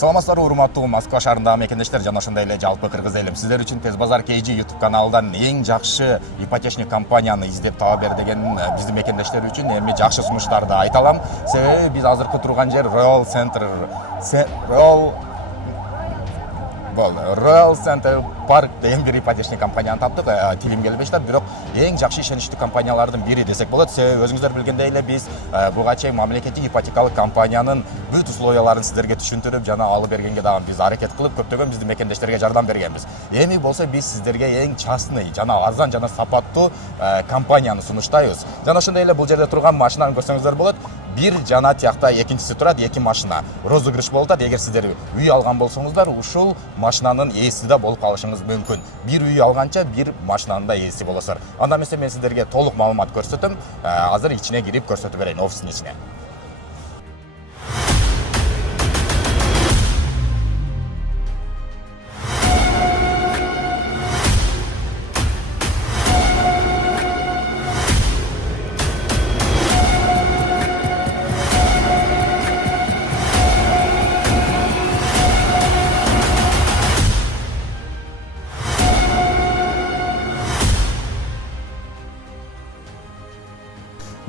Саламатсыздар, урматтуу Москва шаарындагы мекендештер жана ошондой эле жалпы кыргыз элим. Сиздер үчүн Тез базар KG YouTube каналынан эң жакшы ипотечный компанияны издеп таба бер деген биздин мекендештер үчүн эми жакшы сунуштарды айта алам. Себеби биз азыркы турган жер Royal Center Park деген бир ипотечный компанияны таптык. Тилим келбей жатат, бирок эң жакшы ишеничтүү компаниялардын бири десек болот. Себеби өзүңүздөр билгендей эле биз буга чейин мамлекеттик ипотекалык компаниянын бүт условияларын сиздерге түшүндүрүп жана алып бергенге дагы биз аракет кылып көптөгөн биздин мекендештерге жардам бергенбиз. Эми болсо биз сиздерге эң частный жана арзан жана сапаттуу компанияны сунуштайбыз. Жана ошондой эле бул жерде турган машинаны көрсөңүздөр болот. Бир жана тиякта экинчиси турат, эки машина. Розыгрыш болуп атат. Эгер сиздер үй алган болсоңуздар, ушул машинанын ээси да болуп калышыңыз мүмкүн. Бир үй алганча бир машинанын да ээси болосур. Анда эмесе мен сиздерге толук маалымат көрсөтөм. Азыр ичине кирип көрсөтүп берейин, офистин ичине.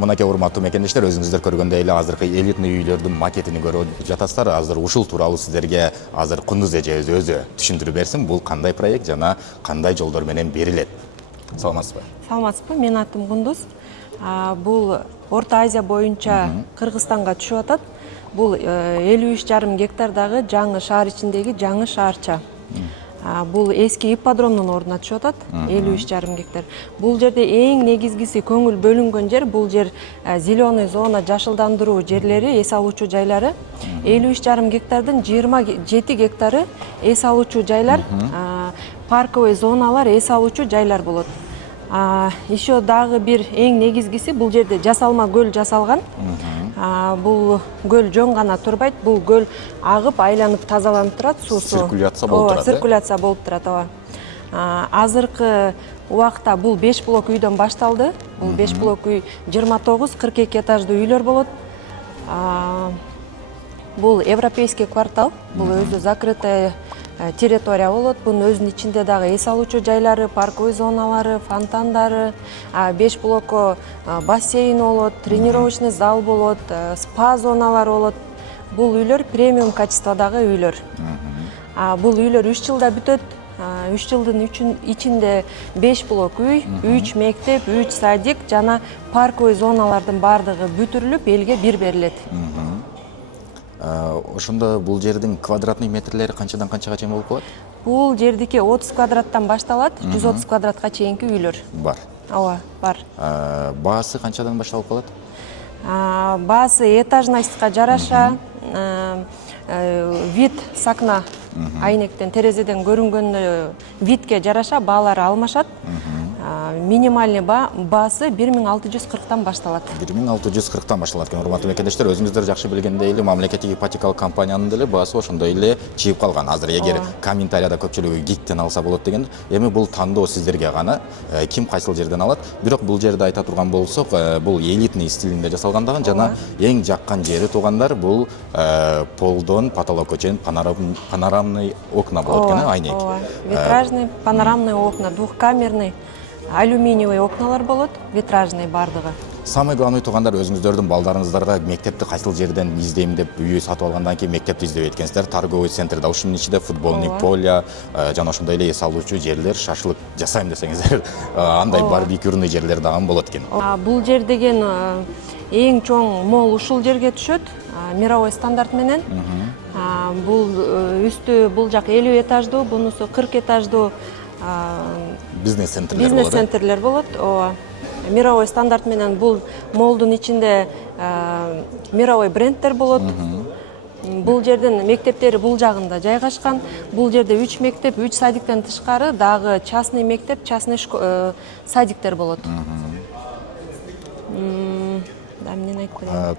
Мынакей урматтуу мекендештер, өзүңүздөр көргөндөй эле азыркы элитный үйлөрдүн макетини көрүп жатасыздар. Азыр ушул тууралуу сиздерге азыр Кундуз эже өзү түшүндүрүп берсин. Бул кандай проект жана кандай жолдор менен берилет. Саламатсызбы? Саламатсызбы? Мен атым Кундуз. Бул Орто Азия боюнча Кыргызстанга түшүп атат. Бул 53,5 гектардагы жаңы шаар ичиндеги жаңы шаарча. Бул эски ипподромдун ордуна түшүп атат, 53,5 гектар. Бул жерде эң негизгиси көңүл бөлүнгөн жер, бул жер зеленый зона, жашылдандыруу жерлери, эс алуучу жайлары. 53,5 гектардын 27 гектары эс алуучу жайлар, парковый зоналар, эс алуучу жайлар болот. Еще дагы бир эң негизгиси, бул жерде жасалма көл жасалган. Бул көл жөн гана турбайт, бул көл агып, айланып, тазаланып турат, суусу. Циркуляция болуп турат. Циркуляция болуп турат, ооба. Азыркы убакта бул 5 блок үйдөн башталды. Бул 5 блок үй 29-42 этаждуу үйлөр болот. Бул европейский квартал, бул өзү закрытая территория болот. Бунун өзүнүн ичинде дагы эс алуучу жайлары, парковый зоналары, фонтандары, 5 блокко бассейн болот, тренировочный зал болот, спа зоналары болот. Бул үйлөр премиум качестводагы үйлөр. Бул үйлөр 3 жылда бүтөт. 3 жылдын ичинде 5 блок үй, 3 мектеп, 3 садик жана парковый зоналардын бардыгы бүтүрүлүп, элге бир берилет. Ошондо бул жердин квадратный метрлери канчадан канчага чейин болуп калат? Бул жердики 30 квадраттан башталат, 130 квадратка чейинки үйлөр. Бар. Ооба, бар. Баасы канчадан башталып калат? Баасы этажностька жараша, вид с окна, айнектен, терезеден көрүнгөн видке жараша баалары алмашат. Минимальный баасы 1640-тан башталат. 1640-тан башталат экен. Урматтуу мекендештер, өзүңүздөр жакшы билгендей эле мамлекеттик ипотекалык компаниянын деле баасы ошондой эле чыйып калган. Азыр эгер комментарияда көпчүлүгү гиктен алса болот деген, эми бул тандоо сиздерге гана, ким кайсыл жерден алат. Бирок бул жерде айта турган болсок, бул элитный стилинде жасалгандыгын жана эң жаккан жери туугандар бул полдон потолокко чейин панорамный окна болот экен, айнек. Витражный, панорамный окна, двухкамерный, алюминиевый окналар болот, витражный бардыгы. Самый главный туугандар, өзүңүздөрдүн балдарыңыздарга мектепти кайсыл жерден издейм деп үй сатып алгандан кийин мектепти издеп эткенсиздер. Торговый центрде, ушунун ичинде футбольный поле жана ошондой эле эс алуучу жерлер, шашлык жасайм десеңиздер, андай барбекюрный жерлер дагы болот экен. Бул жер деген эң чоң молл ушул жерге түшөт, мировой стандарт менен. Бул үстү бул жак 50 этаждуу, бунусу 40 этаждуу бизнес-центрлер болот. Мировой стандарт менен бул молдун ичинде мировой брендтер болот. Бул жердин мектептери бул жагында жайгашкан. Бул жерде 3 мектеп, 3 садиктен тышкары дагы частный мектеп, частный садиктер болот.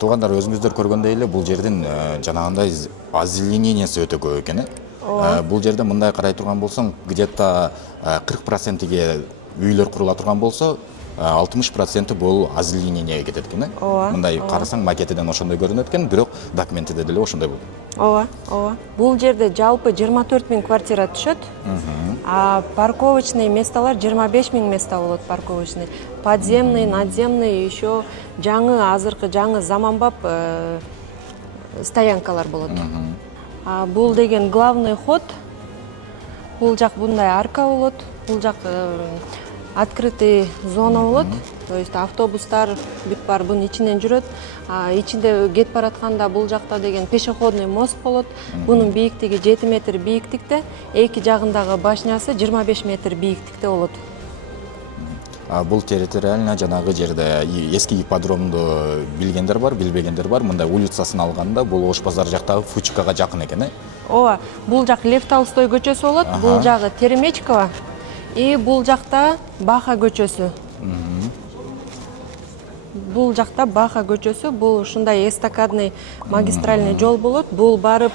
Туугандар, өзүңүздөр көргөндөй эле бул жердин жанагындай озеленениясы өтө көп экен. Бул жерде мындай карай турган болсоң, где-то 40%ге үйлөр курула турган болсо, 60% бул озеленениеге кетет экен. Ооба. Мындай карасаң макетиден ошондой көрүнөт экен, бирок документиде деле ошондой болот. Ооба, ооба. Бул жерде жалпы 24 000 квартира түшөт. А парковочный месталар 25 000 места болот, парковочный. Подземный, надземный, еще жаңы, азыркы жаңы заманбап стоянкалар болот. Бул деген главный ход. Бул жак мындай арка болот. Бул жак открытый зона болот. То есть автобустар бүт бар бунун ичинен жүрөт. Ичинде кетип баратканда бул жакта деген пешеходный мост болот. Бунун бийиктиги 7 метр бийиктикте, эки жагындагы башнясы 25 метр бийиктикте болот. Бул территориально жанагы жерде эски ипподромду билгендер бар, билбегендер бар. Мындай улицасын алганда бул Ош базар жактагы Фучикага жакын экен. Ооба, бул жак Лев Толстой көчөсү болот, бул жагы Теремечкова, и бул жакта Баха көчөсү. Бул жакта Баха көчөсү, бул ушундай эстакадный магистральный жол болот. Бул барып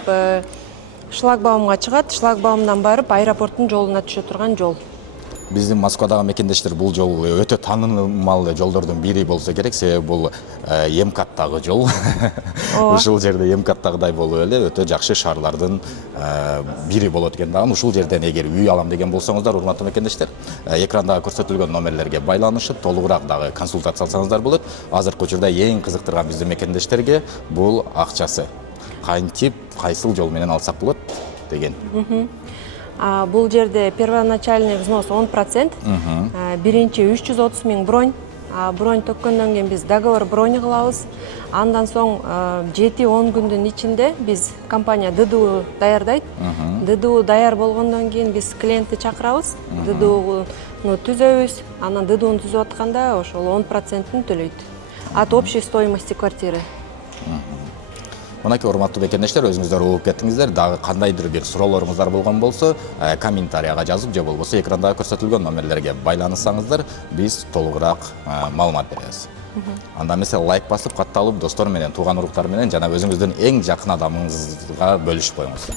шлагбаумга чыгат, шлагбаумдан барып аэропорттун жолуна түшө турган жол. Биздин Москвадагы мекендештер бул жол өтө таанымал жолдордун бири болсо керек, себеби бул МКАДтагы жол. Ушул жерде МКАДтагыдай болуп эле өтө жакшы шаарлардын бири болот экен дагы. Ушул жерден эгер үй алам деген болсоңуздар, урматтуу мекендештер, экранда көрсөтүлгөн номерлерге байланышып, толугураак дагы консультация алсаңыздар болот. Азыркы учурда эң кызыктырган биздин мекендештерге бул акчасы. Кантип, кайсыл жол менен алсак болот деген. Бул жерде первоначальный взнос 10%, биринчи 330 000 бронь. Бронь төккөндөн кийин биз договор бронь кылабыз. Андан соң 7-10 күндүн ичинде биз компания ДДУ даярдайт. ДДУ даяр болгондон кийин биз клиентти чакырабыз. ДДУну түзөбүз. Анан ДДУну түзүп атканда ошол 10%-ын төлөйт. От общей стоимости квартиры. Мынакей урматтуу мекендештер, өзүңүздөр угуп кеттиңиздер. Дагы кандайдыр бир суроолоруңуздар болгон болсо, комментарияга жазып же болбосо экранда көрсөтүлгөн номерлерге байланышсаңыздар, биз толугураак маалымат беребиз. Анда эмесе лайк басып, катталып, достор менен, тууган уруктар менен жана өзүңүздүн эң жакын адамыңызга бөлүшүп коюңуз.